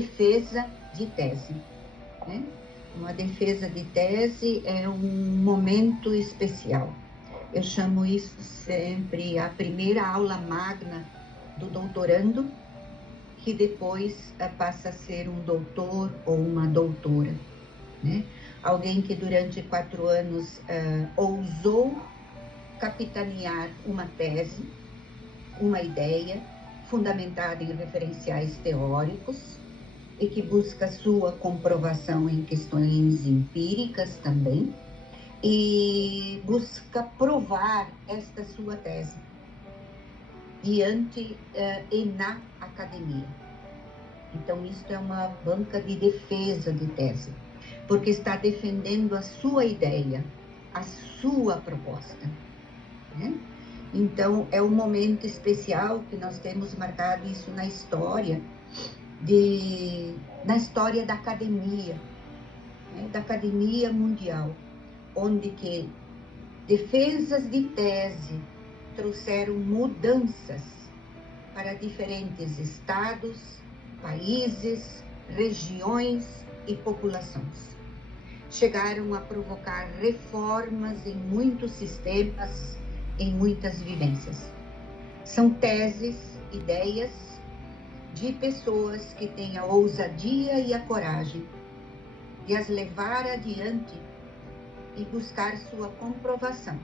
defesa de tese, né? Uma defesa de tese é um momento especial. Eu chamo isso sempre a primeira aula magna do doutorando, que depois passa a ser um doutor ou uma doutora, né? Alguém que durante 4 anos ousou capitanear uma tese, uma ideia, fundamentada em referenciais teóricos, e que busca sua comprovação em questões empíricas também, e busca provar esta sua tese diante e na academia. Então, isso é uma banca de defesa de tese, porque está defendendo a sua ideia, a sua proposta, né? Então, é um momento especial que nós temos marcado isso na história da academia, né? Da academia mundial, onde que defesas de tese trouxeram mudanças para diferentes estados, países, regiões e populações. Chegaram a provocar reformas em muitos sistemas, em muitas vivências. São teses, ideias de pessoas que têm a ousadia e a coragem de as levar adiante e buscar sua comprovação,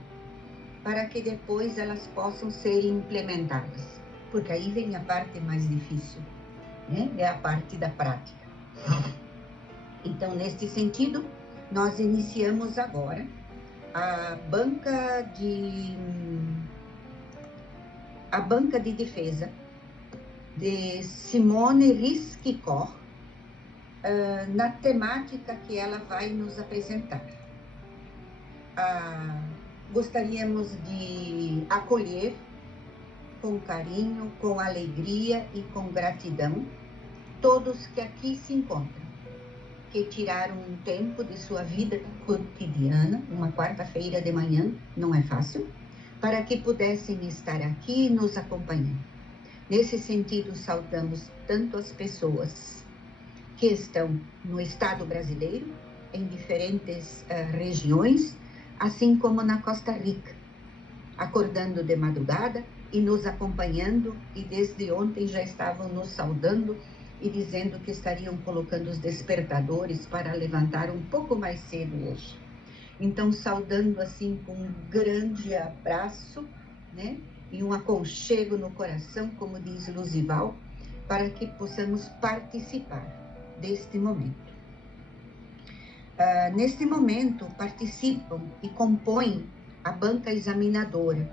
para que depois elas possam ser implementadas. Porque aí vem a parte mais difícil, né? É a parte da prática. Então, neste sentido, nós iniciamos agora a banca de defesa de Simone Risch-Koch, na temática que ela vai nos apresentar. Gostaríamos de acolher com carinho, com alegria e com gratidão todos que aqui se encontram, que tiraram um tempo de sua vida cotidiana, uma quarta-feira de manhã, não é fácil, para que pudessem estar aqui nos acompanhando. Nesse sentido, saudamos tanto as pessoas que estão no estado brasileiro, em diferentes regiões, assim como na Costa Rica, acordando de madrugada e nos acompanhando, e desde ontem já estavam nos saudando e dizendo que estariam colocando os despertadores para levantar um pouco mais cedo hoje. Então, saudando assim com um grande abraço, né? E um aconchego no coração, como diz Luzival, para que possamos participar deste momento. Neste momento, participam e compõem a banca examinadora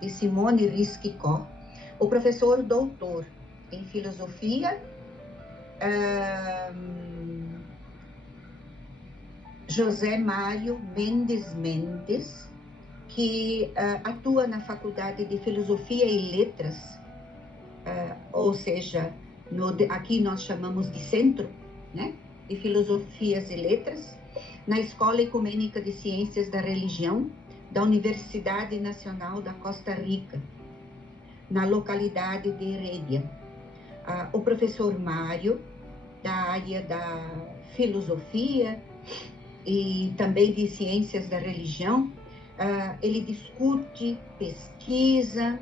de Simone Risch-Koch, o professor doutor em filosofia, José Mário Mendes, que atua na Faculdade de Filosofia e Letras, ou seja, aqui nós chamamos de Centro, né, de Filosofias e Letras, na Escola Ecumênica de Ciências da Religião da Universidade Nacional da Costa Rica, na localidade de Heredia. O professor Mário, da área da filosofia e também de ciências da religião, ele discute, pesquisa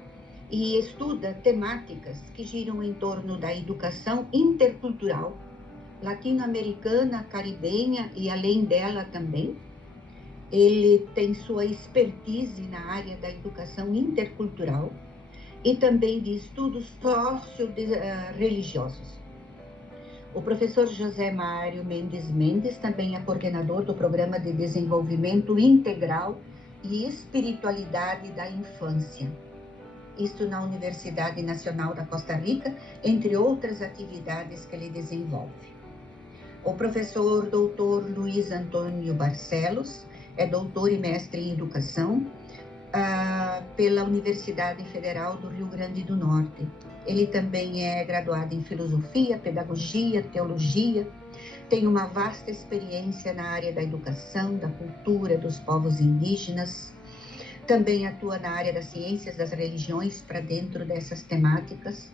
e estuda temáticas que giram em torno da educação intercultural, latino-americana, caribenha e além dela também. Ele tem sua expertise na área da educação intercultural e também de estudos socio-religiosos. O professor José Mário Mendes também é coordenador do Programa de Desenvolvimento Integral e Espiritualidade da Infância, isto na Universidade Nacional da Costa Rica, entre outras atividades que ele desenvolve. O professor doutor Luiz Antônio Barcelos é doutor e mestre em Educação pela Universidade Federal do Rio Grande do Norte. Ele também é graduado em Filosofia, Pedagogia, Teologia, tem uma vasta experiência na área da educação, da cultura, dos povos indígenas, também atua na área das ciências das religiões para dentro dessas temáticas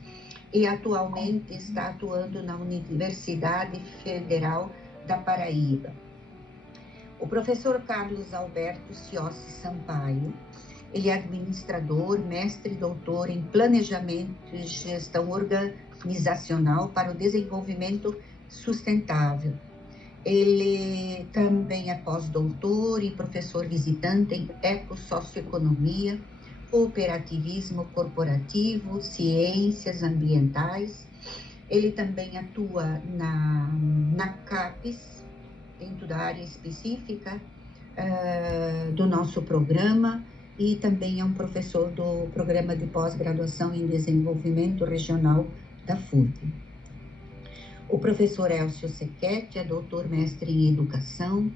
e atualmente está atuando na Universidade Federal da Paraíba. O professor Carlos Alberto Ciossi Sampaio, ele é administrador, mestre e doutor em planejamento e gestão organizacional para o desenvolvimento sustentável. Ele também é pós-doutor e professor visitante em ecossocioeconomia, cooperativismo corporativo, ciências ambientais. Ele também atua na CAPES, dentro da área específica do nosso programa, e também é um professor do programa de pós-graduação em desenvolvimento regional da FURB. O professor Elcio Sequete é doutor mestre em educação,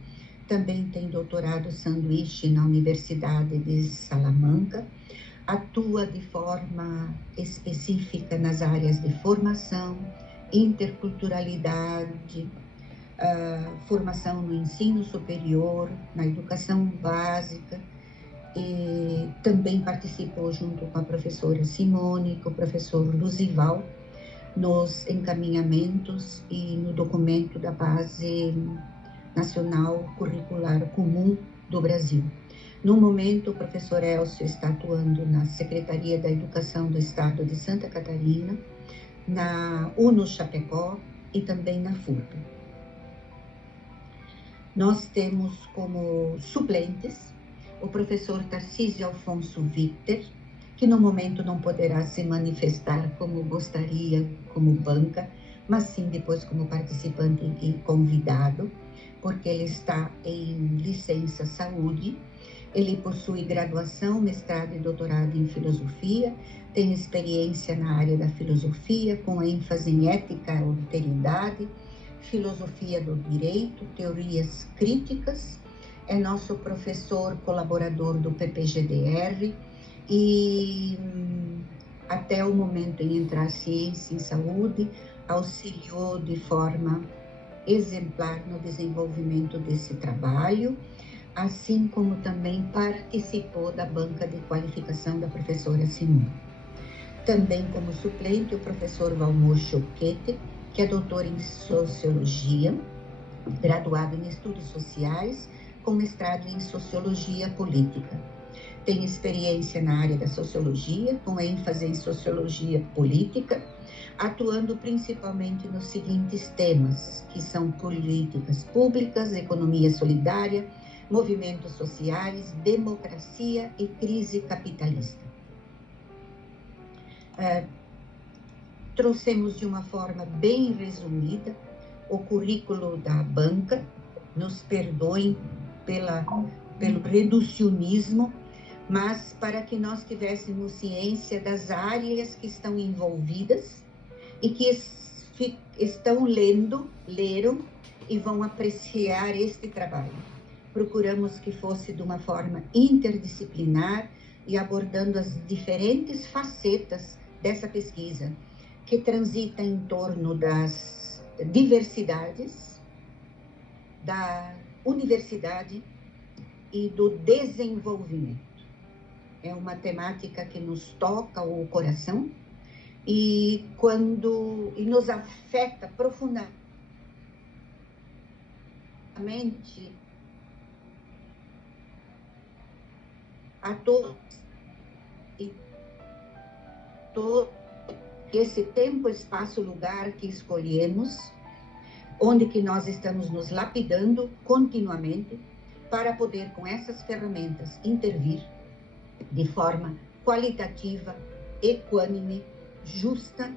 também tem doutorado sanduíche na Universidade de Salamanca, atua de forma específica nas áreas de formação, interculturalidade, formação no ensino superior, na educação básica, e também participou junto com a professora Simone, com o professor Luzival, nos encaminhamentos e no documento da Base Nacional Curricular Comum do Brasil. No momento, o professor Elcio está atuando na Secretaria da Educação do Estado de Santa Catarina, na UNO Chapecó e também na FURB. Nós temos como suplentes o professor Tarcísio Afonso Victor, que no momento não poderá se manifestar como gostaria, como banca, mas sim depois como participante e convidado, porque ele está em licença saúde. Ele possui graduação, mestrado e doutorado em filosofia, tem experiência na área da filosofia, com ênfase em ética e alteridade, filosofia do direito, teorias críticas, é nosso professor colaborador do PPGDR e até o momento em entrar ciência em saúde, auxiliou de forma exemplar no desenvolvimento desse trabalho, assim como também participou da banca de qualificação da professora Simone. Também como suplente o professor Valmor Choquete, que é doutor em Sociologia, graduado em Estudos Sociais, com mestrado em Sociologia Política. Tem experiência na área da Sociologia, com ênfase em Sociologia Política, atuando principalmente nos seguintes temas, que são políticas públicas, economia solidária, movimentos sociais, democracia e crise capitalista. Trouxemos de uma forma bem resumida o currículo da banca, nos perdoem pelo reducionismo, mas para que nós tivéssemos ciência das áreas que estão envolvidas e que leram e vão apreciar este trabalho. Procuramos que fosse de uma forma interdisciplinar e abordando as diferentes facetas dessa pesquisa, que transita em torno das diversidades, da universidade e do desenvolvimento. É uma temática que nos toca o coração e nos afeta profundamente a todos e todo esse tempo, espaço, lugar que escolhemos, onde que nós estamos nos lapidando continuamente para poder, com essas ferramentas, intervir de forma qualitativa, equânime, justa,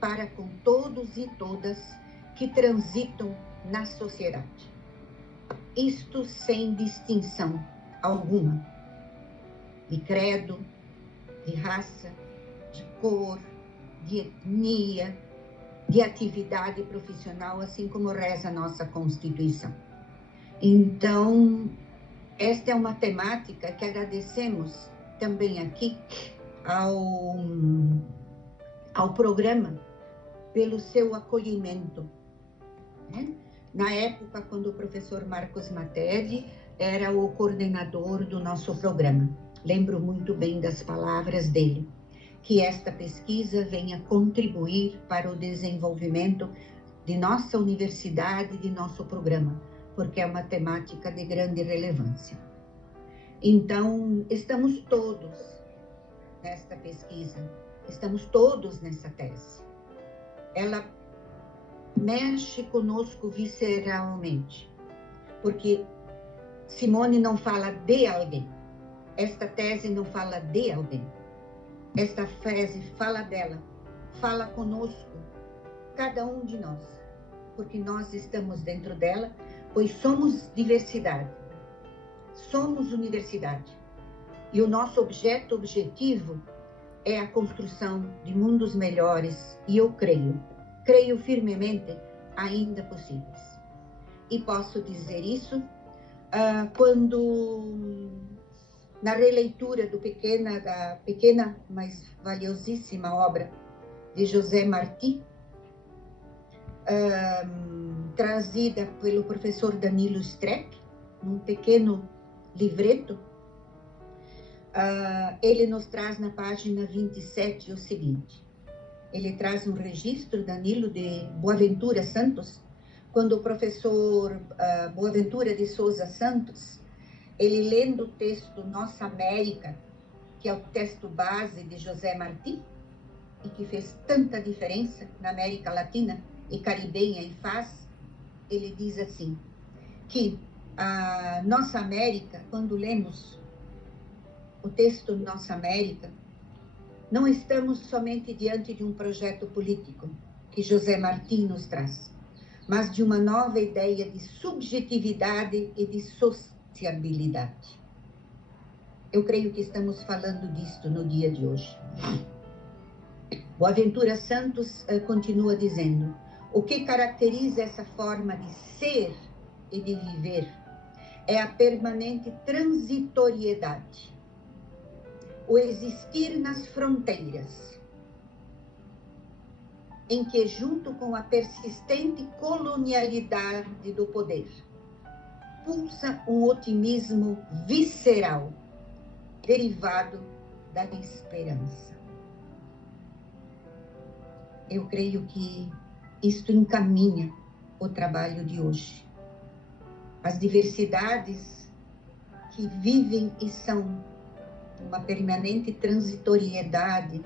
para com todos e todas que transitam na sociedade. Isto sem distinção alguma de credo, de raça, de cor, de etnia, de atividade profissional, assim como reza a nossa Constituição. Então, esta é uma temática que agradecemos também aqui ao programa pelo seu acolhimento, né? Na época, quando o professor Marcos Matedi era o coordenador do nosso programa. Lembro muito bem das palavras dele. que esta pesquisa venha contribuir para o desenvolvimento de nossa universidade, de nosso programa, porque é uma temática de grande relevância. Então, estamos todos nesta pesquisa, estamos todos nessa tese. Ela mexe conosco visceralmente, porque Simone não fala de alguém, esta tese não fala de alguém, esta tese fala dela, fala conosco, cada um de nós, porque nós estamos dentro dela, pois somos diversidade, somos universidade, e o nosso objetivo é a construção de mundos melhores, e eu creio firmemente, ainda possíveis. E posso dizer isso quando, na releitura da pequena, mas valiosíssima obra de José Martí, trazida pelo professor Danilo Streck, num pequeno livreto, ele nos traz na página 27 o seguinte. Ele traz um registro, Danilo, de Boaventura Santos, quando o professor Boaventura de Souza Santos, ele lendo o texto Nossa América, que é o texto base de José Martí, e que fez tanta diferença na América Latina e caribenha e faz, ele diz assim, que a Nossa América, quando lemos o texto Nossa América, não estamos somente diante de um projeto político que José Martí nos traz, mas de uma nova ideia de subjetividade e de sociabilidade. Eu creio que estamos falando disto no dia de hoje. Boaventura Santos continua dizendo, o que caracteriza essa forma de ser e de viver é a permanente transitoriedade, o existir nas fronteiras, em que, junto com a persistente colonialidade do poder, pulsa um otimismo visceral, derivado da esperança. Eu creio que isto encaminha o trabalho de hoje. As diversidades que vivem e são uma permanente transitoriedade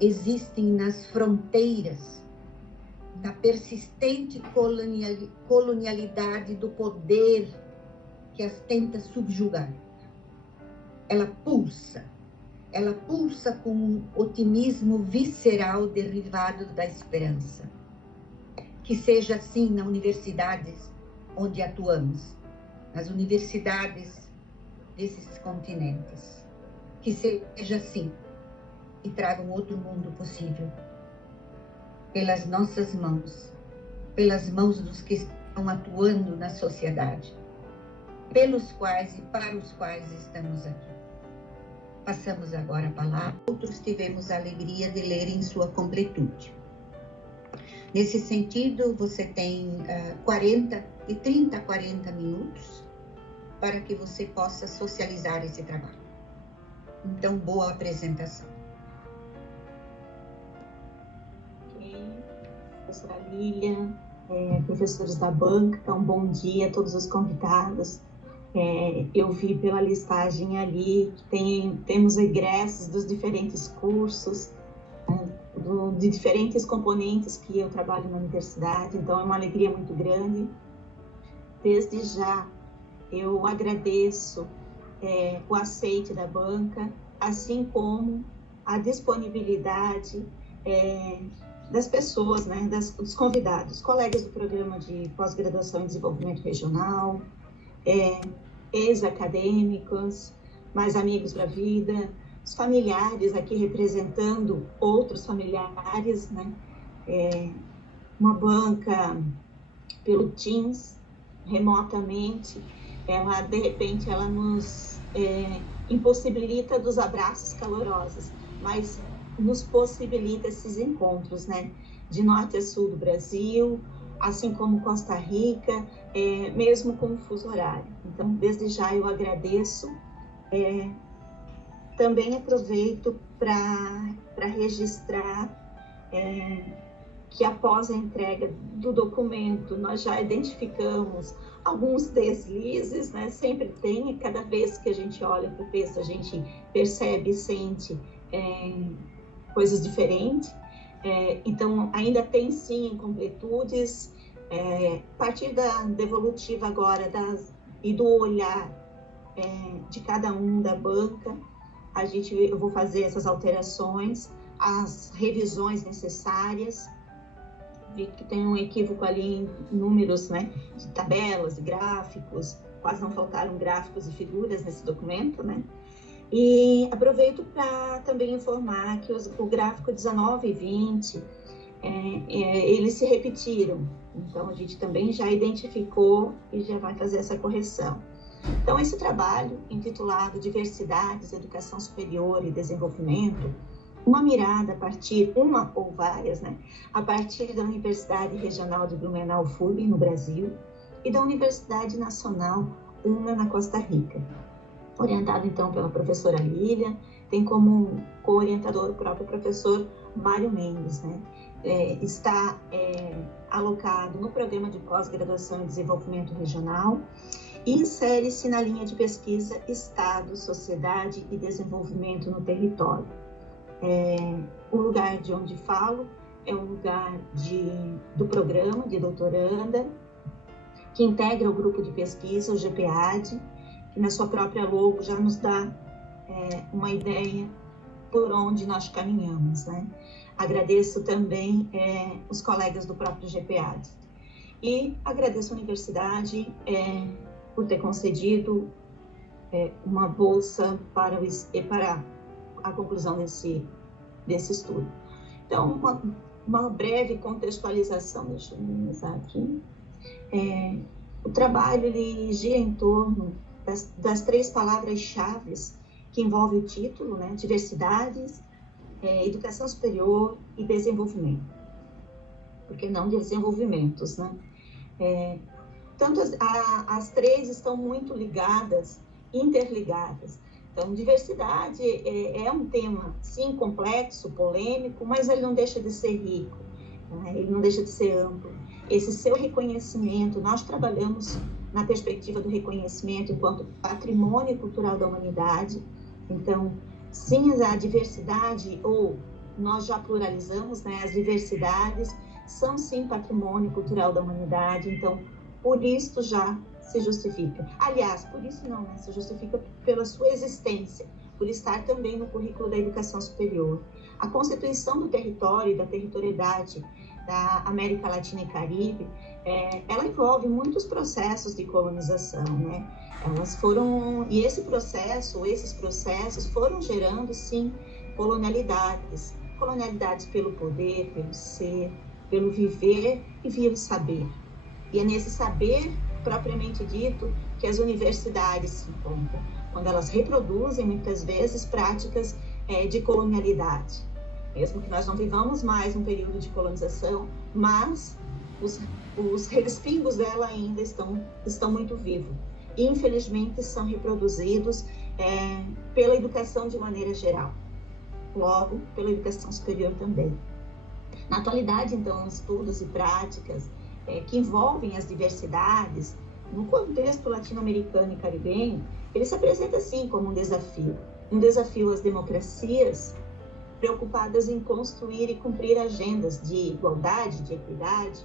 existem nas fronteiras, na persistente colonialidade do poder que as tenta subjugar. Ela pulsa com um otimismo visceral derivado da esperança. Que seja assim nas universidades onde atuamos, nas universidades desses continentes. Que seja assim e traga um outro mundo possível. Pelas nossas mãos, pelas mãos dos que estão atuando na sociedade, pelos quais e para os quais estamos aqui. Passamos agora a palavra. Outros tivemos a alegria de ler em sua completude. Nesse sentido, você tem 30 a 40 minutos para que você possa socializar esse trabalho. Então, boa apresentação. Ok, professora Lilian, professores da banca, um bom dia a todos os convidados. Eu vi pela listagem ali que temos egressos dos diferentes cursos, de diferentes componentes que eu trabalho na universidade, então é uma alegria muito grande. Desde já, eu agradeço o aceite da banca, assim como a disponibilidade das pessoas, né, dos convidados, colegas do programa de pós-graduação em desenvolvimento regional, ex-acadêmicos, mais amigos da vida, os familiares aqui representando outros familiares, né? Uma banca pelo Teams, remotamente, de repente, ela nos impossibilita dos abraços calorosos, mas nos possibilita esses encontros, né? De norte a sul do Brasil, assim como Costa Rica, mesmo com o fuso horário. Então, desde já eu agradeço também aproveito para registrar que após a entrega do documento, nós já identificamos alguns deslizes, né? Sempre tem, cada vez que a gente olha para o texto, a gente percebe e sente coisas diferentes. Então, ainda tem sim incompletudes. A partir da devolutiva agora e do olhar de cada um da banca, eu vou fazer essas alterações, as revisões necessárias. Vi que tem um equívoco ali em números, né, de tabelas, gráficos, quase não faltaram gráficos e figuras nesse documento, né? E aproveito para também informar que o gráfico 19 e 20, eles se repetiram. Então, a gente também já identificou e já vai fazer essa correção. Então, esse trabalho, intitulado Diversidades, Educação Superior e Desenvolvimento, uma mirada uma ou várias, né? A partir da Universidade Regional de Blumenau FURB, no Brasil, e da Universidade Nacional UNA, na Costa Rica. Orientado, então, pela professora Lília, tem como co-orientador o próprio professor Mário Mendes, né? Está alocado no Programa de Pós-Graduação em Desenvolvimento Regional e insere-se na linha de pesquisa Estado, Sociedade e Desenvolvimento no Território. O lugar de onde falo é o lugar do programa de doutoranda, que integra o grupo de pesquisa, o GPAD, que na sua própria logo já nos dá uma ideia por onde nós caminhamos, né? Agradeço também os colegas do próprio GPAD. E agradeço a universidade por ter concedido uma bolsa para a conclusão desse estudo. Então, uma breve contextualização, deixa eu minimizar aqui. O trabalho ele gira em torno das 3 palavras-chave que envolvem o título, né? Diversidades, educação superior e desenvolvimento. Por que não desenvolvimentos, né? Tanto as 3 estão muito ligadas, interligadas. Então, diversidade é um tema, sim, complexo, polêmico, mas ele não deixa de ser rico, né? Ele não deixa de ser amplo. Esse seu reconhecimento, nós trabalhamos na perspectiva do reconhecimento enquanto patrimônio cultural da humanidade. Então, sim, a diversidade, ou nós já pluralizamos, né? As diversidades são, sim, patrimônio cultural da humanidade. Então, por isso já se justifica. Aliás, por isso não, né? Se justifica pela sua existência, por estar também no currículo da educação superior. A constituição do território e da territorialidade da América Latina e Caribe, ela envolve muitos processos de colonização, né? Esses processos foram gerando, sim, colonialidades pelo poder, pelo ser, pelo viver e via o saber. E é nesse saber, propriamente dito, que as universidades se encontram, quando elas reproduzem, muitas vezes, práticas de colonialidade. Mesmo que nós não vivamos mais um período de colonização, mas os respingos dela ainda estão muito vivos. E, infelizmente, são reproduzidos pela educação de maneira geral, logo pela educação superior também. Na atualidade, então, estudos e práticas que envolvem as diversidades, no contexto latino-americano e caribenho, ele se apresenta, assim, como um desafio às democracias preocupadas em construir e cumprir agendas de igualdade, de equidade,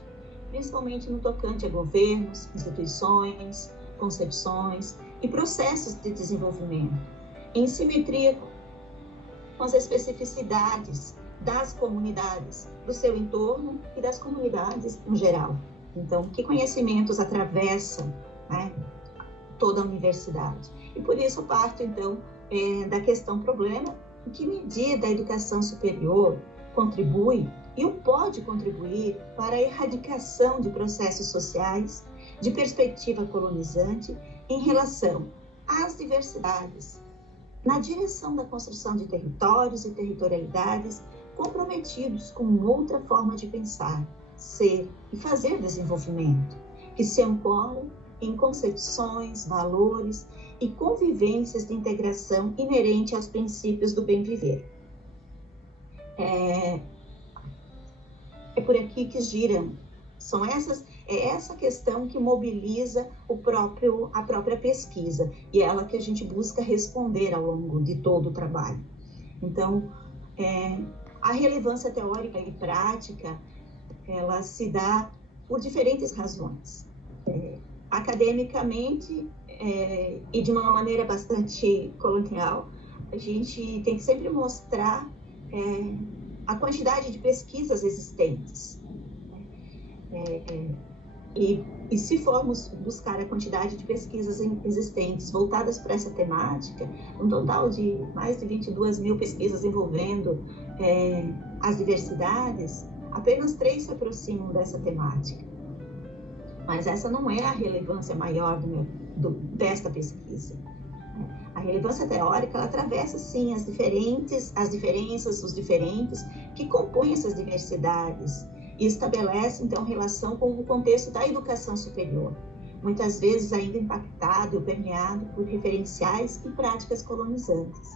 principalmente no tocante a governos, instituições, concepções e processos de desenvolvimento, em simetria com as especificidades das comunidades, do seu entorno e das comunidades em geral. Então, que conhecimentos atravessam, né, toda a universidade? E por isso eu parto, então, da questão problema: em que medida a educação superior contribui e pode contribuir para a erradicação de processos sociais de perspectiva colonizante em relação às diversidades, na direção da construção de territórios e territorialidades comprometidos com outra forma de pensar, ser e fazer desenvolvimento, que se ancoram em concepções, valores e convivências de integração inerente aos princípios do bem viver. É por aqui que giram. É essa questão que mobiliza a própria pesquisa, e é ela que a gente busca responder ao longo de todo o trabalho. Então, a relevância teórica e prática, ela se dá por diferentes razões. Academicamente, e de uma maneira bastante colonial, a gente tem que sempre mostrar a quantidade de pesquisas existentes. E se formos buscar a quantidade de pesquisas existentes voltadas para essa temática, um total de mais de 22 mil pesquisas envolvendo as diversidades, apenas 3 se aproximam dessa temática. Mas essa não é a relevância maior desta pesquisa. A relevância teórica, ela atravessa, sim, as diferenças, os diferentes que compõem essas diversidades e estabelece, então, relação com o contexto da educação superior, muitas vezes ainda impactado, permeado por referenciais e práticas colonizantes.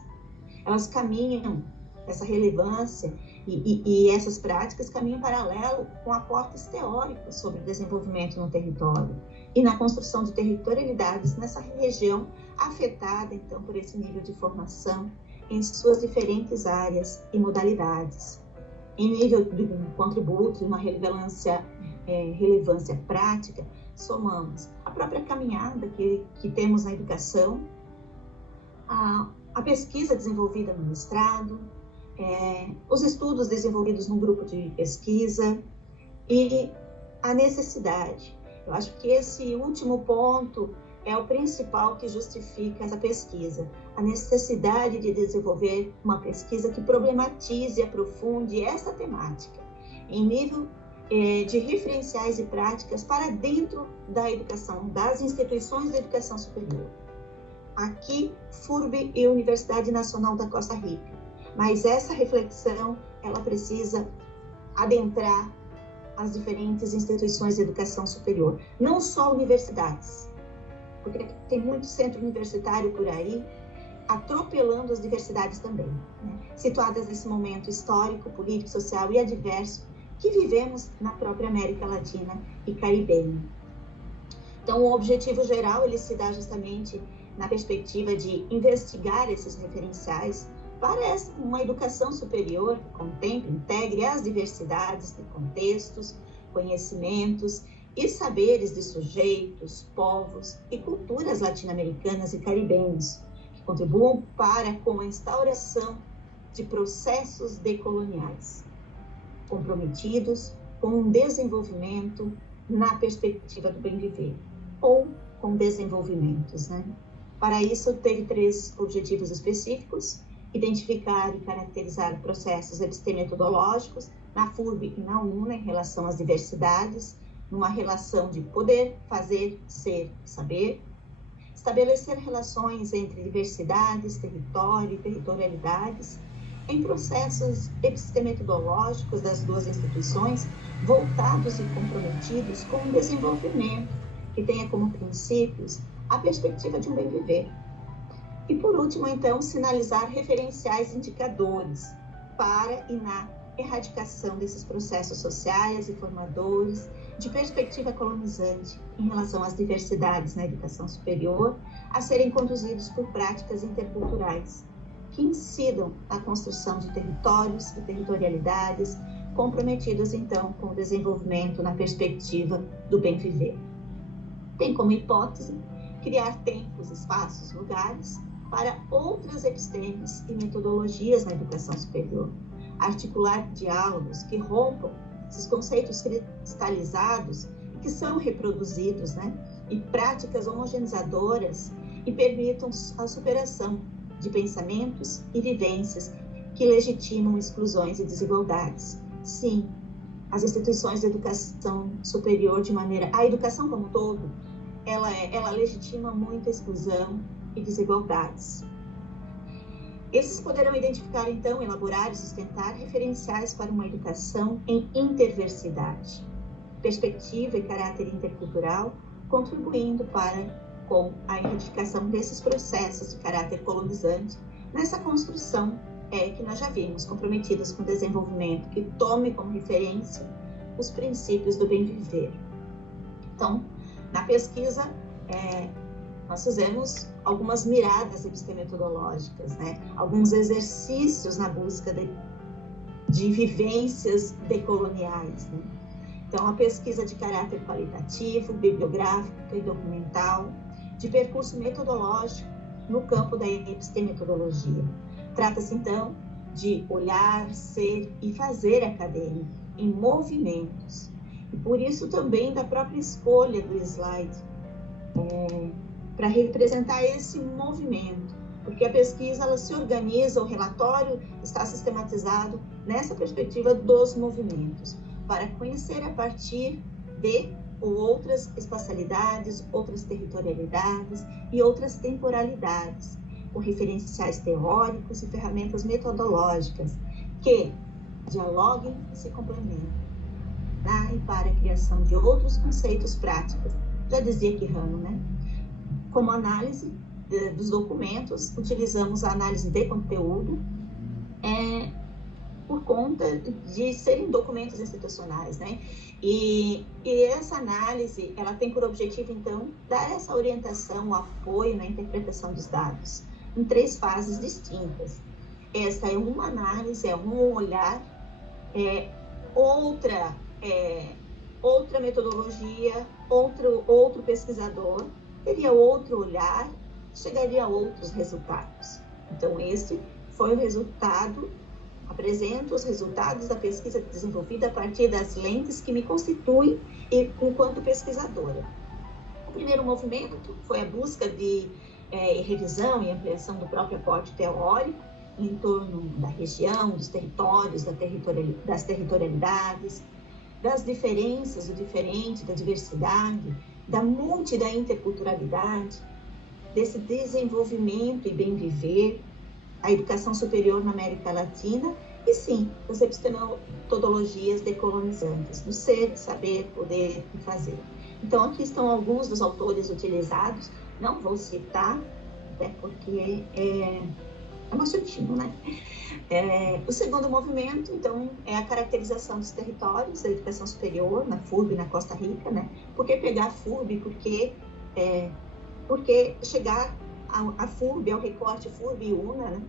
Elas caminham, essa relevância e essas práticas caminham em paralelo com aportes teóricos sobre o desenvolvimento no território e na construção de territorialidades nessa região afetada, então, por esse nível de formação em suas diferentes áreas e modalidades. Em nível de contributo, uma relevância prática, somamos a própria caminhada que temos na educação, a pesquisa desenvolvida no mestrado, os estudos desenvolvidos no grupo de pesquisa e a necessidade. Eu acho que esse último ponto é o principal que justifica essa pesquisa, a necessidade de desenvolver uma pesquisa que problematize e aprofunde essa temática, em nível de referenciais e práticas para dentro da educação, das instituições de educação superior. Aqui, FURB e Universidade Nacional da Costa Rica. Mas essa reflexão, ela precisa adentrar as diferentes instituições de educação superior, não só universidades, porque tem muito centro universitário por aí, atropelando as diversidades também, né? Situadas nesse momento histórico, político, social e adverso que vivemos na própria América Latina e Caribenha. Então, o objetivo geral, ele se dá justamente na perspectiva de investigar esses referenciais para uma educação superior que contemple, integre as diversidades de contextos, conhecimentos e saberes de sujeitos, povos e culturas latino-americanas e caribenhos, que contribuam com a instauração de processos decoloniais, comprometidos com um desenvolvimento na perspectiva do bem viver, ou com desenvolvimentos, né? Para isso, teve 3 objetivos específicos: identificar e caracterizar processos epistemetodológicos na FURB e na UNA em relação às diversidades, numa relação de poder, fazer, ser, saber, estabelecer relações entre diversidades, território e territorialidades, em processos epistemetodológicos das 2 instituições, voltados e comprometidos com o desenvolvimento, que tenha como princípios a perspectiva de um bem viver. E, por último, então, sinalizar referenciais indicadores para e na erradicação desses processos sociais e formadores de perspectiva colonizante em relação às diversidades na educação superior, a serem conduzidos por práticas interculturais que incidam na construção de territórios e territorialidades comprometidas, então, com o desenvolvimento na perspectiva do bem viver. Tem como hipótese criar tempos, espaços, lugares para outras epistemes e metodologias na educação superior, articular diálogos que rompam esses conceitos cristalizados que são reproduzidos, né? E práticas homogeneizadoras e permitam a superação de pensamentos e vivências que legitimam exclusões e desigualdades. Sim, as instituições de educação superior a educação como um todo, ela legitima muita exclusão e desigualdades. Esses poderão identificar, então, elaborar e sustentar referenciais para uma educação em interversidade, perspectiva e caráter intercultural, contribuindo com a identificação desses processos de caráter colonizante nessa construção que nós já vimos, comprometidas com o desenvolvimento, que tome como referência os princípios do bem viver. Então, na pesquisa, nós fizemos algumas miradas epistemetodológicas, né? Alguns exercícios na busca de vivências decoloniais, né? Então, a pesquisa de caráter qualitativo, bibliográfico e documental, de percurso metodológico no campo da epistemetodologia. Trata-se, então, de olhar, ser e fazer acadêmico em movimentos. E por isso também da própria escolha do slide, para representar esse movimento, porque a pesquisa ela se organiza, o relatório está sistematizado nessa perspectiva dos movimentos, para conhecer a partir de outras espacialidades, outras territorialidades e outras temporalidades, com referenciais teóricos e ferramentas metodológicas que dialoguem e se complementem, e para a criação de outros conceitos práticos. Já dizia Quijano, né? Como análise dos documentos, utilizamos a análise de conteúdo, por conta de serem documentos institucionais, né? E essa análise, ela tem por objetivo, então, dar essa orientação, o apoio na interpretação dos dados, em 3 fases distintas. Esta é uma análise, é um olhar, outra metodologia, outro pesquisador teria outro olhar, chegaria a outros resultados. Então, esse foi o resultado. Apresento os resultados da pesquisa desenvolvida a partir das lentes que me constituem enquanto pesquisadora. O primeiro movimento foi a busca de revisão e ampliação do próprio aporte teórico em torno da região, dos territórios, das territorialidades, das diferenças, do diferente, da diversidade, da da interculturalidade, desse desenvolvimento e bem viver, a educação superior na América Latina e, sim, as epistemologias decolonizantes, do ser, saber, poder e fazer. Então, aqui estão alguns dos autores utilizados, não vou citar, até porque é mais curtinho, né? O segundo movimento, então, é a caracterização dos territórios da educação superior, na FURB e na Costa Rica, né? Por que pegar a FURB? Porque chegar a FURB, ao recorte FURB e UNA, né?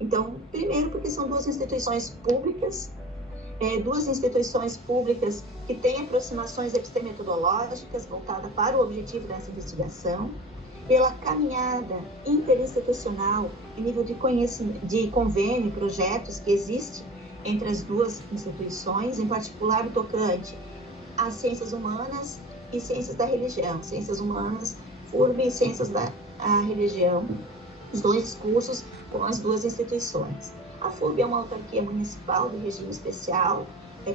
Então, primeiro porque são duas instituições públicas que têm aproximações epistemetodológicas voltadas para o objetivo dessa investigação, pela caminhada interinstitucional em nível de convênio, projetos que existe entre as duas instituições, em particular o tocante às ciências humanas e ciências da religião, ciências humanas, FURB e ciências da religião, os 2 cursos com as 2 instituições. A FURB é uma autarquia municipal do regime especial,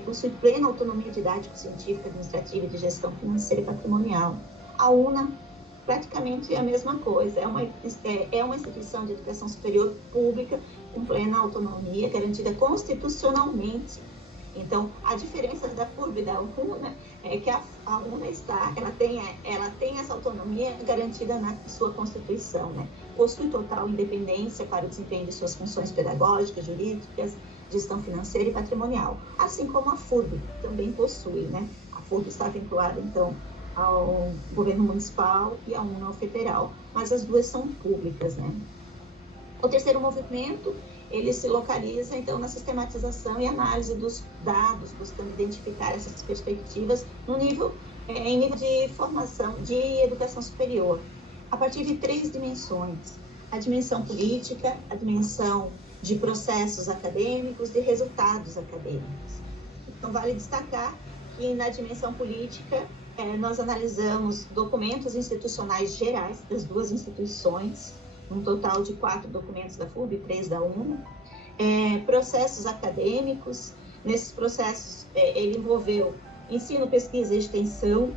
possui plena autonomia didático-científica, administrativa e de gestão financeira e patrimonial. A UNA praticamente é a mesma coisa, é uma instituição de educação superior pública com plena autonomia, garantida constitucionalmente. Então, a diferença da FURB e da UNA é que a UNA ela tem essa autonomia garantida na sua Constituição, né? Possui total independência para o desempenho de suas funções pedagógicas, jurídicas, gestão financeira e patrimonial, assim como a FURB também possui, né? A FURB está vinculada, então, ao governo municipal e à UNA federal, mas as duas são públicas, né? O terceiro movimento, ele se localiza, então, na sistematização e análise dos dados, buscando identificar essas perspectivas em nível de formação de educação superior, a partir de 3 dimensões: a dimensão política, a dimensão de processos acadêmicos, de resultados acadêmicos. Então, vale destacar que na dimensão política, nós analisamos documentos institucionais gerais das 2 instituições, um total de 4 documentos da FURB e 3 da UNA, processos acadêmicos. Nesses processos, ele envolveu ensino, pesquisa e extensão,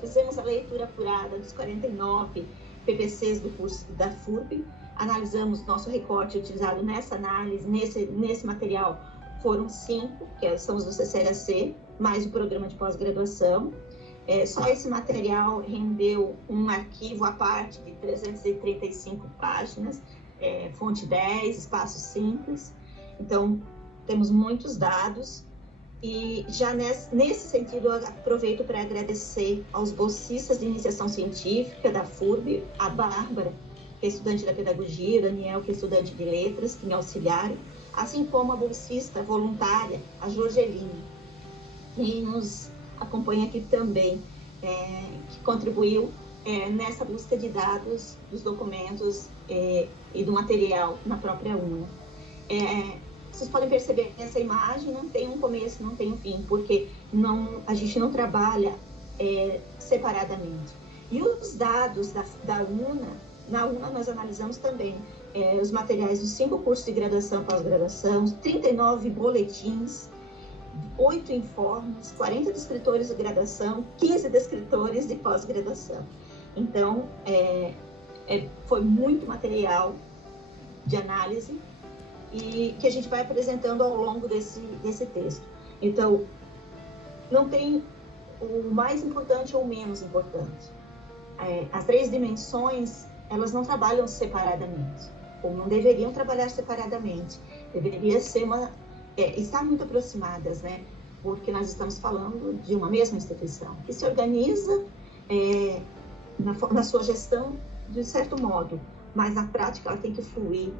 fizemos a leitura apurada dos 49 PPCs do curso da FURB, analisamos nosso recorte utilizado nessa análise, nesse material, foram 5, que são os do CCHC, mais o programa de pós-graduação. Só esse material rendeu um arquivo à parte de 335 páginas, fonte 10, espaço simples. Então, temos muitos dados. E já nesse sentido, eu aproveito para agradecer aos bolsistas de iniciação científica da FURB, a Bárbara, que é estudante da pedagogia, o Daniel, que é estudante de letras, que me auxiliaram, assim como a bolsista voluntária, a Jorgeline, que nos acompanha aqui também, que contribuiu nessa busca de dados, dos documentos e do material na própria UNA. Vocês podem perceber que essa imagem não tem um começo, não tem um fim, porque a gente não trabalha separadamente. E os dados da UNA, na UNA nós analisamos também os materiais dos 5 cursos de graduação e pós-graduação, 39 boletins, 8 informes, 40 descritores de graduação, 15 descritores de pós-graduação. Então, foi muito material de análise e que a gente vai apresentando ao longo desse texto. Então, não tem o mais importante ou o menos importante. As 3 dimensões, elas não trabalham separadamente, ou não deveriam trabalhar separadamente. Deveria ser estar muito aproximadas, né? Porque nós estamos falando de uma mesma instituição, que se organiza na sua gestão de certo modo, mas na prática ela tem que fluir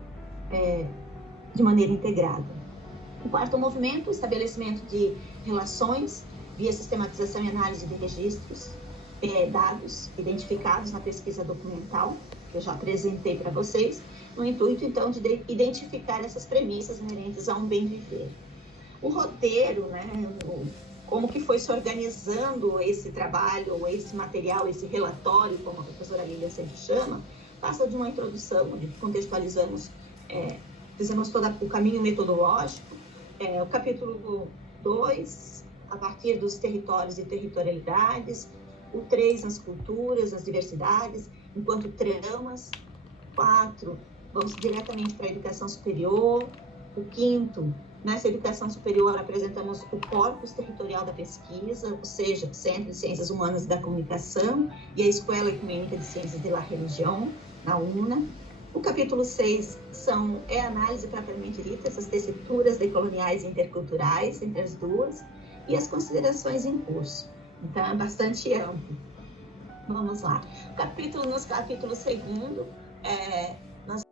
de maneira integrada. O 4º movimento, o estabelecimento de relações via sistematização e análise de registros, dados identificados na pesquisa documental, que eu já apresentei para vocês, no intuito, então, de identificar essas premissas inerentes a um bem viver. O roteiro, né, como que foi se organizando esse trabalho, esse material, esse relatório, como a professora Lília sempre chama, passa de uma introdução, onde contextualizamos, fizemos todo o caminho metodológico, o capítulo 2, a partir dos territórios e territorialidades, o 3, as culturas, as diversidades, enquanto tramas, 4, vamos diretamente para a educação superior, o 5º, nessa educação superior apresentamos o corpus territorial da pesquisa, ou seja, o Centro de Ciências Humanas e da Comunicação e a Escola Ecumênica de Ciências de la Religião, na UNA. O capítulo 6 é a análise propriamente dita, essas tessituras decoloniais e interculturais entre as duas, e as considerações em curso. Então, é bastante amplo. Vamos lá. No capítulo 2º, nós...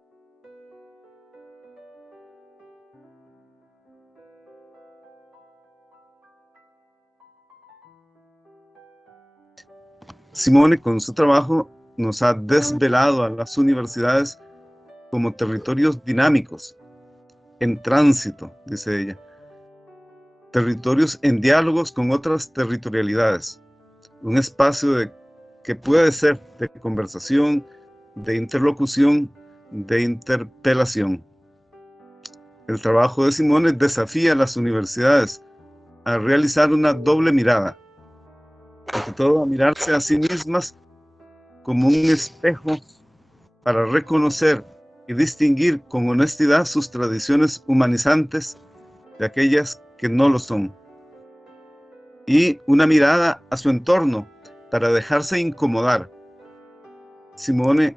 Simone, con su trabajo, nos ha desvelado a las universidades como territorios dinámicos, en tránsito, dice ella. Territorios en diálogos con otras territorialidades. Un espacio que puede ser de conversación, de interlocución, de interpelación. El trabajo de Simone desafía a las universidades a realizar una doble mirada. Ante todo, a mirarse a sí mismas como un espejo para reconocer y distinguir con honestidad sus tradiciones humanizantes de aquellas que no lo son. Y una mirada a su entorno para dejarse incomodar. Simone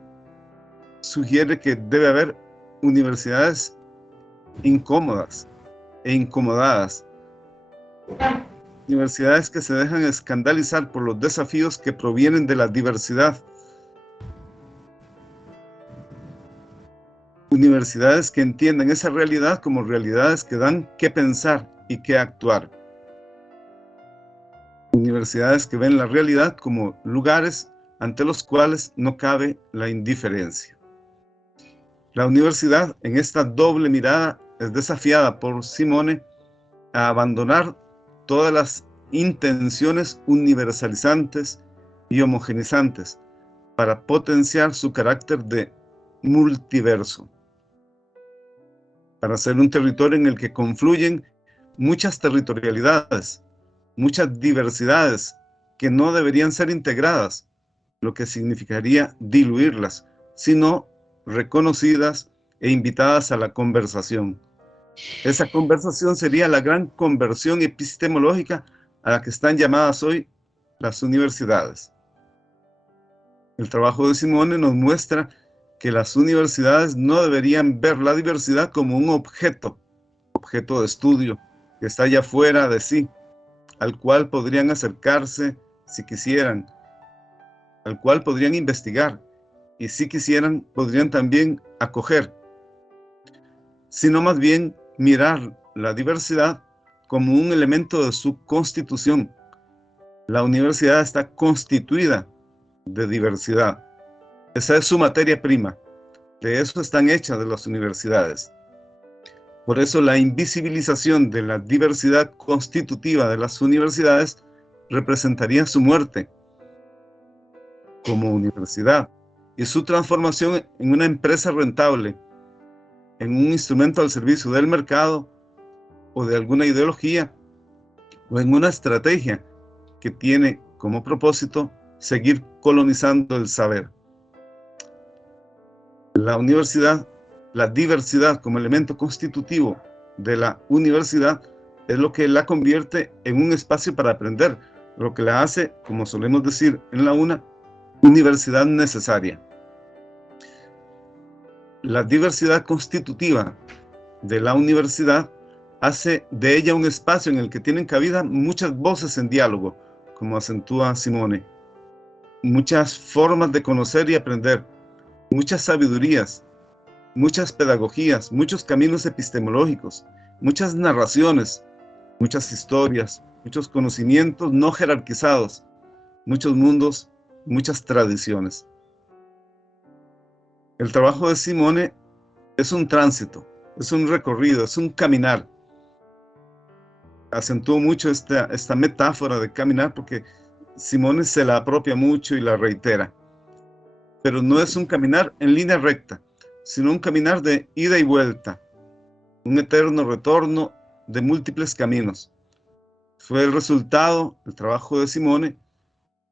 sugiere que debe haber universidades incómodas e incomodadas. Universidades que se dejan escandalizar por los desafíos que provienen de la diversidad. Universidades que entiendan esa realidad como realidades que dan que pensar y que actuar. Universidades que ven la realidad como lugares ante los cuales no cabe la indiferencia. La universidad, en esta doble mirada, es desafiada por Simone a abandonar todas las intenciones universalizantes y homogenizantes para potenciar su carácter de multiverso, para ser un territorio en el que confluyen muchas territorialidades, muchas diversidades que no deberían ser integradas, lo que significaría diluirlas, sino reconocidas e invitadas a la conversación. Esa conversación sería la gran conversión epistemológica a la que están llamadas hoy las universidades. El trabajo de Simone nos muestra que las universidades no deberían ver la diversidad como un objeto de estudio que está allá fuera de sí, al cual podrían acercarse si quisieran, al cual podrían investigar y si quisieran podrían también acoger, sino más bien mirar la diversidad como un elemento de su constitución. La universidad está constituida de diversidad. Esa es su materia prima. De eso están hechas de las universidades. Por eso la invisibilización de la diversidad constitutiva de las universidades representaría su muerte como universidad y su transformación en una empresa rentable, en un instrumento al servicio del mercado o de alguna ideología o en una estrategia que tiene como propósito seguir colonizando el saber. La universidad, la diversidad como elemento constitutivo de la universidad es lo que la convierte en un espacio para aprender, lo que la hace, como solemos decir en la UNA, universidad necesaria. La diversidad constitutiva de la universidad hace de ella un espacio en el que tienen cabida muchas voces en diálogo, como acentúa Simone, muchas formas de conocer y aprender, muchas sabidurías, muchas pedagogías, muchos caminos epistemológicos, muchas narraciones, muchas historias, muchos conocimientos no jerarquizados, muchos mundos, muchas tradiciones. El trabajo de Simone es un tránsito, es un recorrido, es un caminar. Acentúo mucho esta metáfora de caminar porque Simone se la apropia mucho y la reitera. Pero no es un caminar en línea recta, sino un caminar de ida y vuelta, un eterno retorno de múltiples caminos. Fue el resultado, el trabajo de Simone,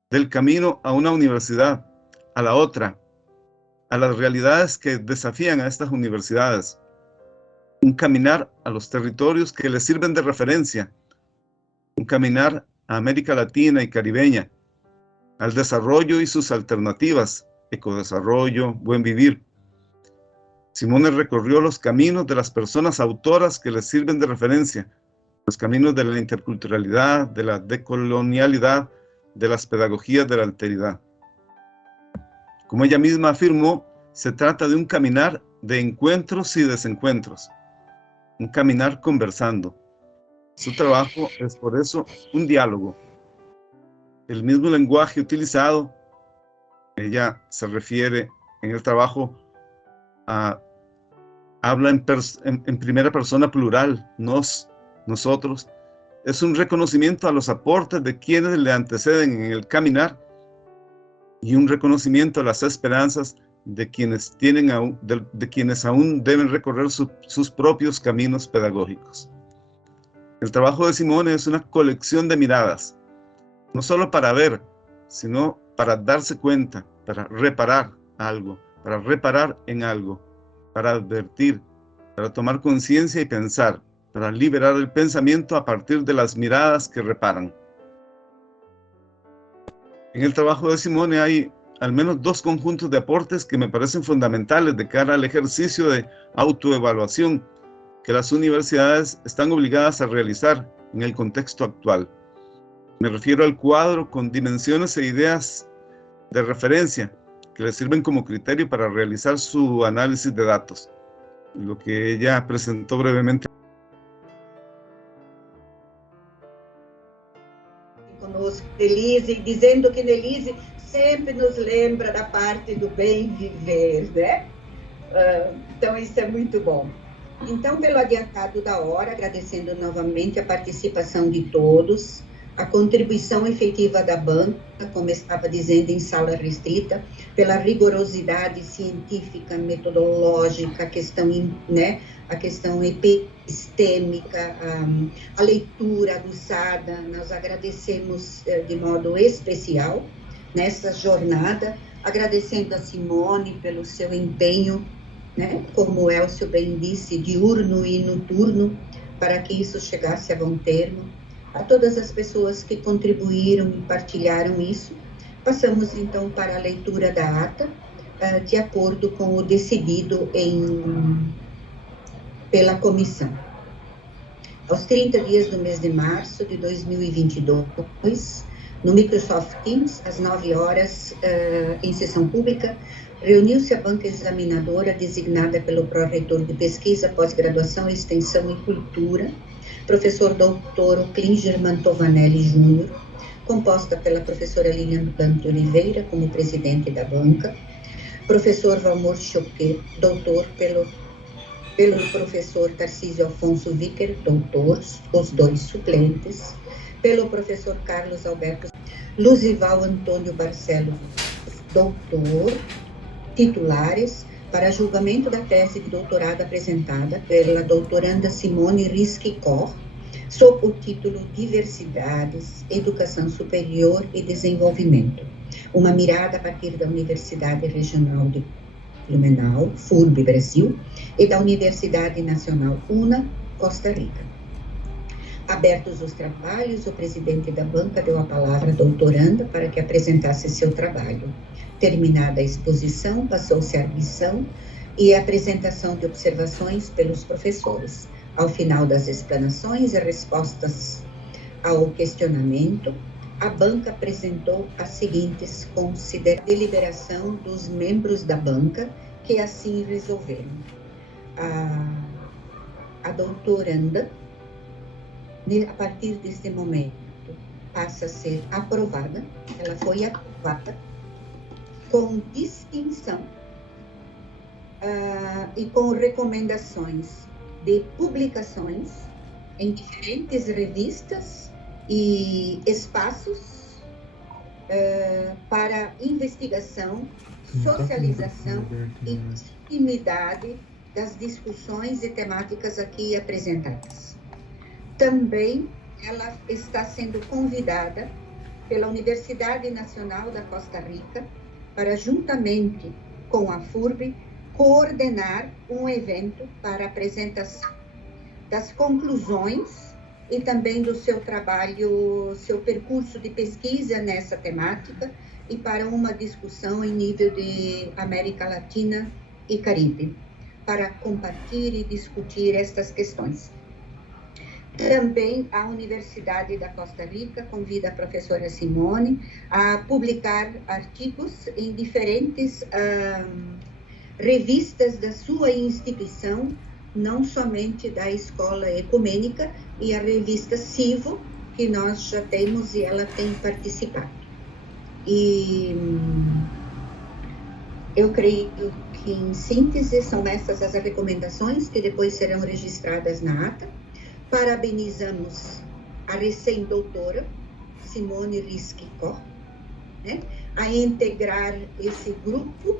del camino a una universidad, a la otra, a las realidades que desafían a estas universidades. Un caminar a los territorios que les sirven de referencia, un caminar a América Latina y Caribeña, al desarrollo y sus alternativas, ecodesarrollo, buen vivir. Simone recorrió los caminos de las personas autoras que les sirven de referencia, los caminos de la interculturalidad, de la decolonialidad, de las pedagogías de la alteridad. Como ella misma afirmó, se trata de un caminar de encuentros y desencuentros, un caminar conversando. Su trabajo es por eso un diálogo. El mismo lenguaje utilizado, ella se refiere en el trabajo a, habla en primera persona plural, nosotros, es un reconocimiento a los aportes de quienes le anteceden en el caminar y un reconocimiento a las esperanzas de quienes, quienes aún deben recorrer sus propios caminos pedagógicos. El trabajo de Simone es una colección de miradas, no solo para ver, sino para darse cuenta, para reparar algo, para reparar en algo, para advertir, para tomar conciencia y pensar, para liberar el pensamiento a partir de las miradas que reparan. En el trabajo de Simone hay al menos dos conjuntos de aportes que me parecen fundamentales de cara al ejercicio de autoevaluación que las universidades están obligadas a realizar en el contexto actual. Me refiero al cuadro con dimensiones e ideas de referencia que les sirven como criterio para realizar su análisis de datos, lo que ella presentó brevemente. Conosco, Nelise, dizendo que Nelise sempre nos lembra da parte do bem viver, né? Então isso é muito bom. Então, pelo adiantado da hora, agradecendo novamente a participação de todos, a contribuição efetiva da banca, como estava dizendo, em sala restrita, pela rigorosidade científica, metodológica, a questão epistêmica, a leitura aguçada. Nós agradecemos de modo especial nessa jornada, agradecendo a Simone pelo seu empenho, né, como o Elcio bem disse, diurno e noturno, para que isso chegasse a bom termo. a todas as pessoas que contribuíram e partilharam isso. Passamos, então, para a leitura da ata, de acordo com o decidido pela comissão. Aos 30 dias do mês de março de 2022, no Microsoft Teams, às 9 horas, em sessão pública, reuniu-se a banca examinadora designada pelo pró-reitor de Pesquisa, Pós-Graduação, Extensão e Cultura, professor Dr. Klinger Mantovanelli Júnior, composta pela professora Lilian Dante Oliveira como presidente da banca, professor Valmor Choquet, doutor, pelo professor Tarcísio Afonso Vicker, doutor, os dois suplentes, pelo professor Carlos Alberto Luzival Antônio Barcelo, doutor, titulares, para julgamento da tese de doutorado apresentada pela doutoranda Simone Rischi-Koch, sob o título Diversidades, Educação Superior e Desenvolvimento. Uma mirada a partir da Universidade Regional de Blumenau, FURB Brasil, e da Universidade Nacional UNA, Costa Rica. Abertos os trabalhos, o presidente da banca deu a palavra à doutoranda para que apresentasse seu trabalho. Terminada a exposição, passou-se a arguição e a apresentação de observações pelos professores. Ao final das explanações e respostas ao questionamento, a banca apresentou as seguintes considerações. Deliberação dos membros da banca que assim resolveram. A doutoranda, a partir deste momento, passa a ser aprovada. Ela foi aprovada com distinção e com recomendações de publicações em diferentes revistas e espaços para investigação, socialização e intimidade das discussões e temáticas aqui apresentadas. Também ela está sendo convidada pela Universidade Nacional da Costa Rica para, juntamente com a FURB, coordenar um evento para apresentação das conclusões e também do seu trabalho, seu percurso de pesquisa nessa temática e para uma discussão em nível de América Latina e Caribe, para compartilhar e discutir estas questões. Também a Universidade da Costa Rica convida a professora Simone a publicar artigos em diferentes revistas da sua instituição, não somente da Escola Ecumênica e a revista Civo, que nós já temos e ela tem participado. E eu creio que, em síntese, são essas as recomendações que depois serão registradas na ata. Parabenizamos a recém-doutora Simone Rischi-Koch, né, a integrar esse grupo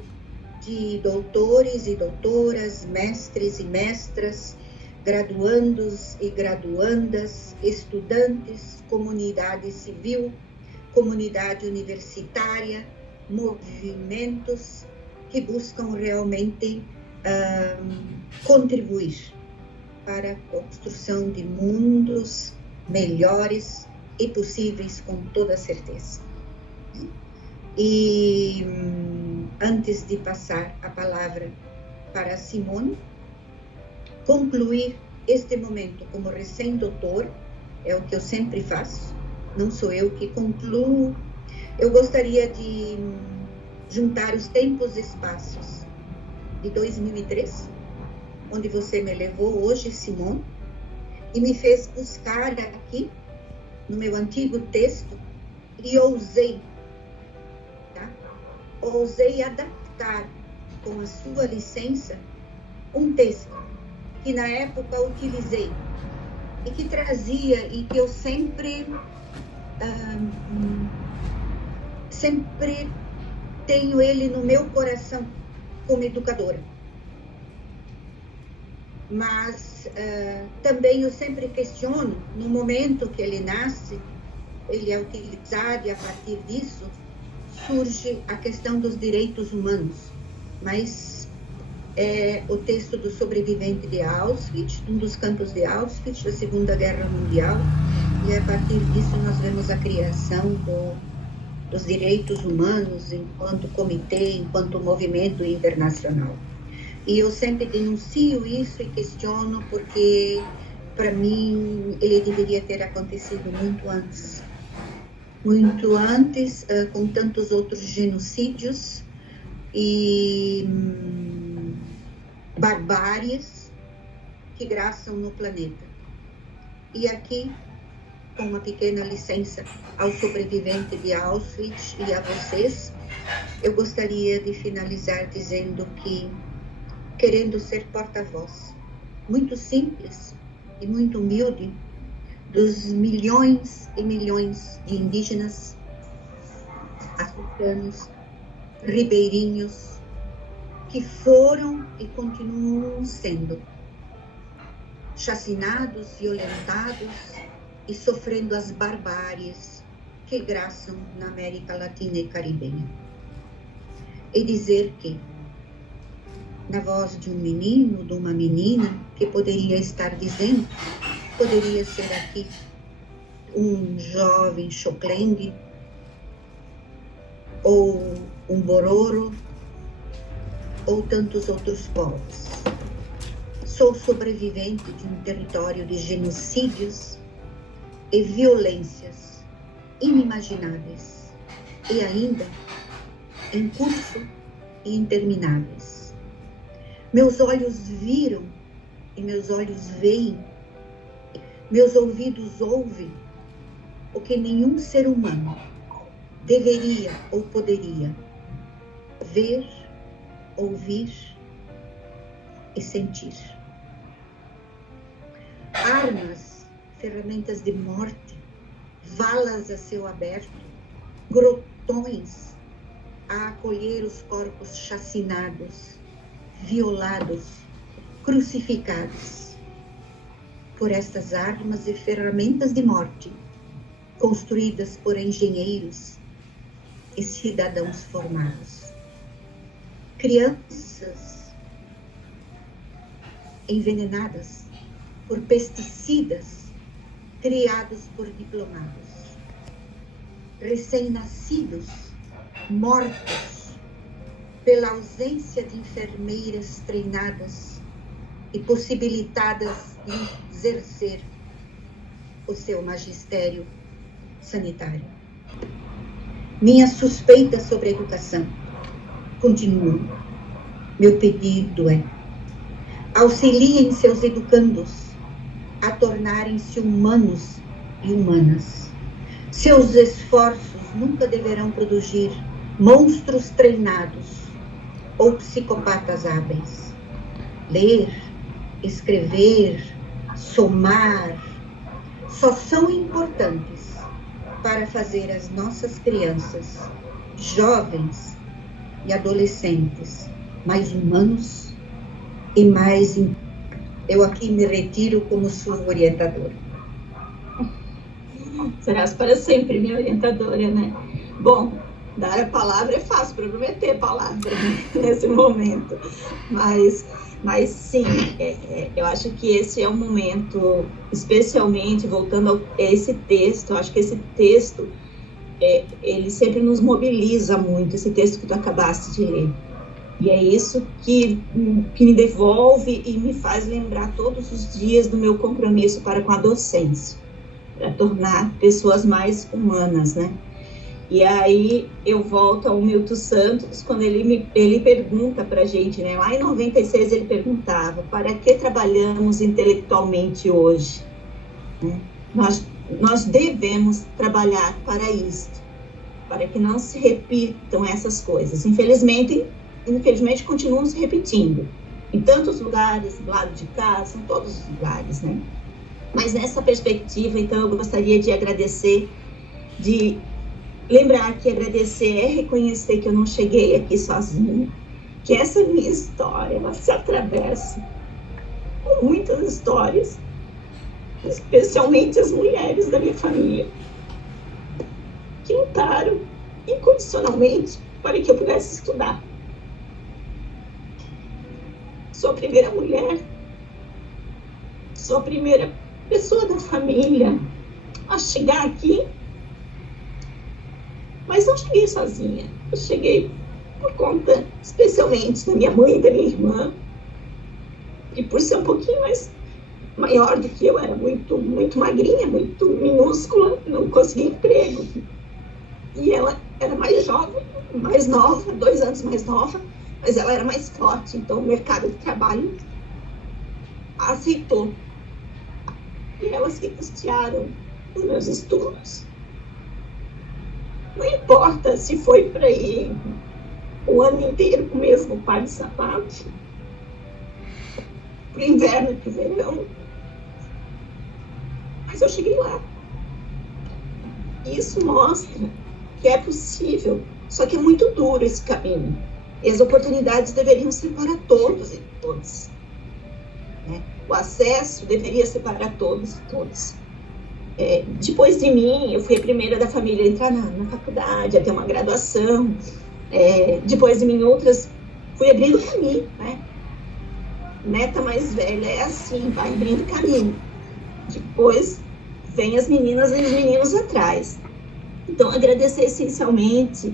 de doutores e doutoras, mestres e mestras, graduandos e graduandas, estudantes, comunidade civil, comunidade universitária, movimentos que buscam realmente contribuir para a construção de mundos melhores e possíveis, com toda certeza. E antes de passar a palavra para a Simone, concluir este momento como recém-doutor, é o que eu sempre faço, não sou eu que concluo. Eu gostaria de juntar os tempos e espaços de 2003, onde você me levou hoje, Simone, e me fez buscar aqui, no meu antigo texto, e ousei adaptar, com a sua licença, um texto que na época utilizei e que trazia, e que eu sempre tenho ele no meu coração como educadora. Mas também eu sempre questiono, no momento que ele nasce, ele é utilizado, e a partir disso surge a questão dos direitos humanos. Mas é o texto do sobrevivente de Auschwitz, um dos campos de Auschwitz, da Segunda Guerra Mundial, e a partir disso nós vemos a criação dos direitos humanos enquanto comitê, enquanto movimento internacional. E eu sempre denuncio isso e questiono porque, para mim, ele deveria ter acontecido muito antes, com tantos outros genocídios e barbáries que graçam no planeta. E aqui, com uma pequena licença ao sobrevivente de Auschwitz e a vocês, eu gostaria de finalizar dizendo que, querendo ser porta-voz, muito simples e muito humilde, dos milhões e milhões de indígenas, africanos, ribeirinhos, que foram e continuam sendo chacinados, violentados e sofrendo as barbáries que graçam na América Latina e Caribenha. E dizer que, na voz de um menino, de uma menina, que poderia estar dizendo, poderia ser aqui um jovem Xoklengue, ou um Bororo, ou tantos outros povos. Sou sobrevivente de um território de genocídios e violências inimagináveis, e ainda em curso e intermináveis. Meus olhos viram e meus olhos veem, meus ouvidos ouvem o que nenhum ser humano deveria ou poderia ver, ouvir e sentir. Armas, ferramentas de morte, valas a céu aberto, grotões a acolher os corpos chacinados, violados, crucificados. Por estas armas e ferramentas de morte, construídas por engenheiros e cidadãos formados. Crianças envenenadas por pesticidas criados por diplomados. Recém-nascidos mortos pela ausência de enfermeiras treinadas e possibilitadas de exercer o seu magistério sanitário. Minhas suspeitas sobre a educação continuam. Meu pedido é: auxiliem seus educandos a tornarem-se humanos e humanas. Seus esforços nunca deverão produzir monstros treinados ou psicopatas hábeis. Ler, escrever, somar, só são importantes para fazer as nossas crianças, jovens e adolescentes mais humanos e mais... Eu aqui me retiro como sua orientadora. Serás para sempre minha orientadora, né? Bom, dar a palavra é fácil, prometer palavra nesse momento. Mas sim, eu acho que esse é um momento, especialmente voltando a esse texto, eu acho que esse texto, ele sempre nos mobiliza muito, esse texto que tu acabaste de ler. E é isso que me devolve e me faz lembrar todos os dias do meu compromisso para com a docência, para tornar pessoas mais humanas, né? E aí eu volto ao Milton Santos, quando ele pergunta para a gente, né? Lá em 96 ele perguntava: para que trabalhamos intelectualmente hoje? Né? Nós devemos trabalhar para isto, para que não se repitam essas coisas. Infelizmente continuam se repetindo. Em tantos lugares, do lado de cá, são todos os lugares, né? Mas nessa perspectiva, então, eu gostaria de agradecer, de lembrar que agradecer é reconhecer que eu não cheguei aqui sozinha, que essa minha história, ela se atravessa com muitas histórias, especialmente as mulheres da minha família, que lutaram incondicionalmente para que eu pudesse estudar. Sou a primeira mulher, sou a primeira pessoa da família a chegar aqui, mas não cheguei sozinha. Eu cheguei por conta, especialmente, da minha mãe e da minha irmã, e por ser um pouquinho mais maior do que eu, era muito magrinha, muito minúscula, não conseguia emprego. E ela era mais jovem, mais nova, 2 anos mais nova, mas ela era mais forte, então o mercado de trabalho aceitou. E elas que custearam os meus estudos. Não importa se foi para ir o ano inteiro com o mesmo par de sapatos, para o inverno e para o verão. Mas eu cheguei lá. Isso mostra que é possível, só que é muito duro esse caminho. E as oportunidades deveriam ser para todos e todas. Né? O acesso deveria ser para todos e todas. Depois de mim, eu fui a primeira da família a entrar na faculdade, a ter uma graduação. Depois de mim, outras fui abrindo caminho, né? Neta mais velha é assim, vai abrindo caminho. Depois vem as meninas e os meninos atrás. Então, agradecer essencialmente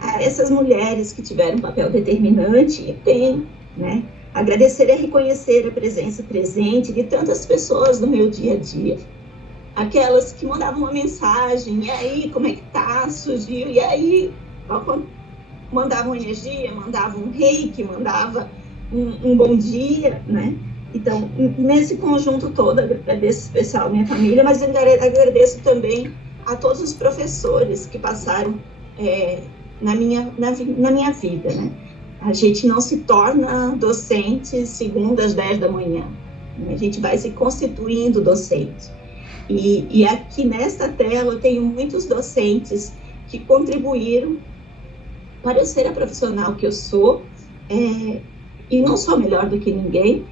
a essas mulheres que tiveram um papel determinante e tem, né? Agradecer e reconhecer a presença presente de tantas pessoas no meu dia a dia. Aquelas que mandavam uma mensagem, e aí, como é que tá? Surgiu, e aí, mandavam energia, mandavam um reiki, mandava um bom dia, né? Então, nesse conjunto todo, agradeço especial a minha família, mas agradeço também a todos os professores que passaram na minha vida, né? A gente não se torna docente segundo às 10 da manhã, né? A gente vai se constituindo docente. E aqui nesta tela eu tenho muitos docentes que contribuíram para eu ser a profissional que eu sou, e não sou melhor do que ninguém,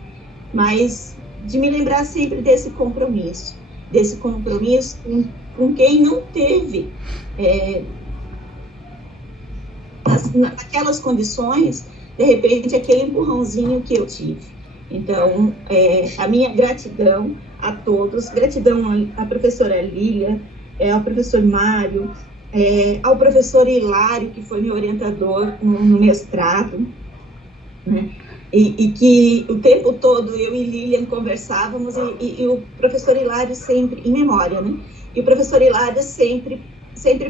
mas de me lembrar sempre desse compromisso com quem não teve naquelas condições, de repente, aquele empurrãozinho que eu tive. Então, a minha gratidão a todos, gratidão à professora Lília, ao professor Mário, ao professor Hilário, que foi meu orientador no mestrado, né? E que o tempo todo eu e Lilian conversávamos, e o professor Hilário sempre, em memória, né? E o professor Hilário sempre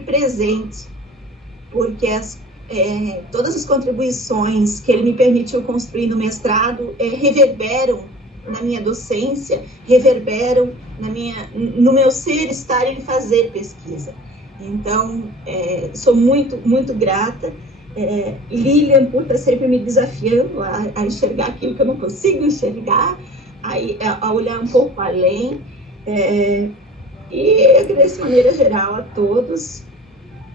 presente, porque todas as contribuições que ele me permitiu construir no mestrado reverberam na minha docência, reverberam no meu ser estar em fazer pesquisa. Então, sou muito, muito grata. Lilian, por estar sempre me desafiando a enxergar aquilo que eu não consigo enxergar, a olhar um pouco além. E agradeço de maneira geral a todos.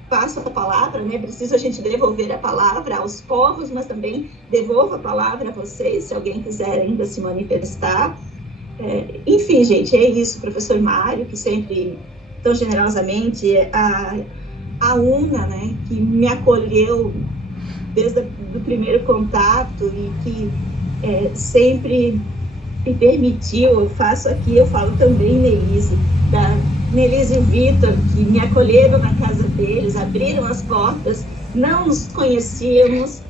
Passo a palavra, né? Preciso a gente devolver a palavra aos povos, mas também devolvo a palavra a vocês, se alguém quiser ainda se manifestar. Enfim, gente, é isso. Professor Mário, que sempre, tão generosamente, a UNA, né, que me acolheu desde o primeiro contato e que sempre me permitiu, eu falo também Nelise, da Nelise e o Vitor, que me acolheram na casa deles, abriram as portas, não nos conhecíamos,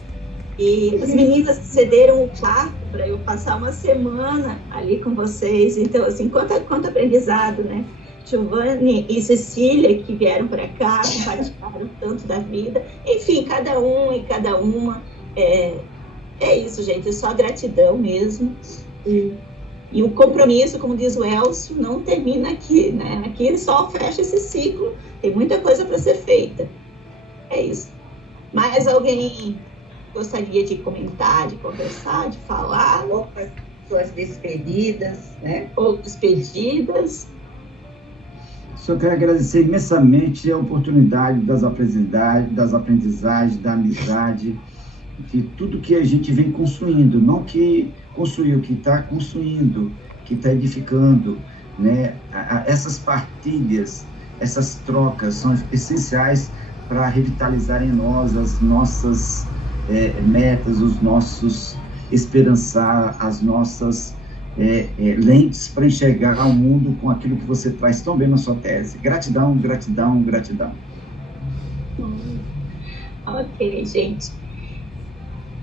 e as meninas cederam o quarto para eu passar uma semana ali com vocês. Então, assim, quanto aprendizado, né? Giovanni e Cecília, que vieram para cá, compartilharam tanto da vida. Enfim, cada um e cada uma. É isso, gente, só gratidão mesmo. E o compromisso, como diz o Elcio, não termina aqui, né? Aqui ele só fecha esse ciclo. Tem muita coisa para ser feita. É isso. Mais alguém gostaria de comentar, de conversar, de falar? Ou as suas despedidas, né? Ou despedidas. Só quero agradecer imensamente a oportunidade das aprendizagens, da amizade, de tudo que a gente vem construindo, não que construiu, que está construindo, que está edificando, né? Essas partilhas, essas trocas são essenciais para revitalizar em nós as nossas metas, os nossos esperançar, as nossas lentes para enxergar o mundo com aquilo que você traz tão bem na sua tese. Gratidão, gratidão, gratidão. Ok, gente.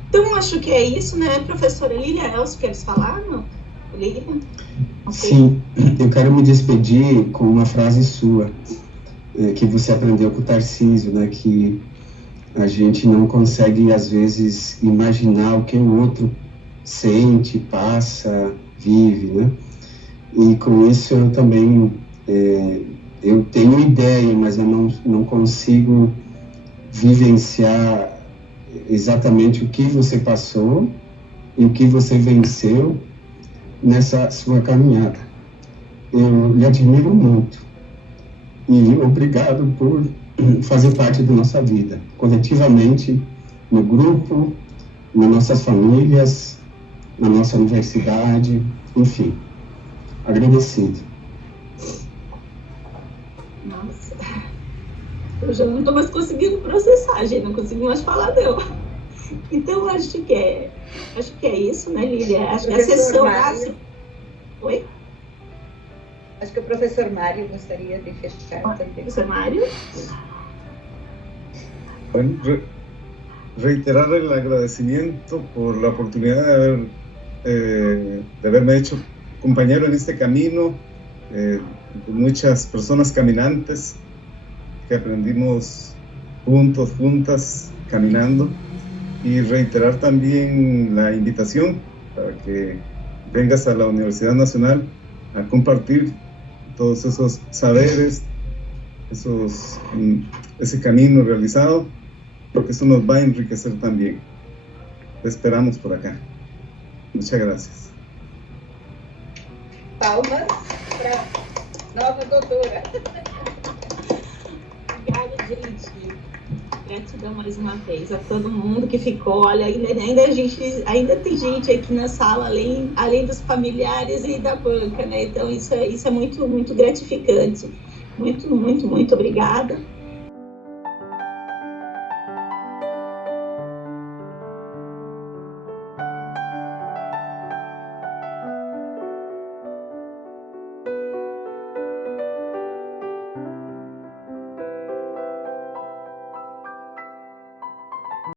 Então, acho que é isso, né? Professora Lília, Elcio, queres falar? Não? Lília? Okay. Sim, eu quero me despedir com uma frase sua, que você aprendeu com o Tarcísio, né? Que a gente não consegue, às vezes, imaginar o que o outro sente, passa, vive, né? E com isso eu também, eu tenho ideia, mas eu não consigo vivenciar exatamente o que você passou e o que você venceu nessa sua caminhada. Eu lhe admiro muito e obrigado por fazer parte da nossa vida, coletivamente, no grupo, nas nossas famílias, na nossa universidade, enfim, agradecido. Nossa, eu já não estou mais conseguindo processar, gente, não consigo mais falar dela. Então, acho que é isso, né, Lília? Acho que a sessão... Oi? Acho que o professor Mário gostaria de fechar também. Professor Mário? Bueno, reiterar el agradecimiento por la oportunidad de haberme hecho compañero en este camino, de muchas personas caminantes que aprendimos juntos, juntas, caminando, y reiterar también la invitación para que vengas a la Universidad Nacional a compartir todos esos saberes, ese camino realizado, porque eso nos va a enriquecer también. Te esperamos por acá. Muchas gracias. Palmas para nova doutora. Obrigada, gente. Gratidão mais uma vez a todo mundo que ficou. Olha, ainda tem gente aqui na sala, além dos familiares e da banca, né? Então, isso é muito, muito gratificante. Muito, muito, muito obrigada.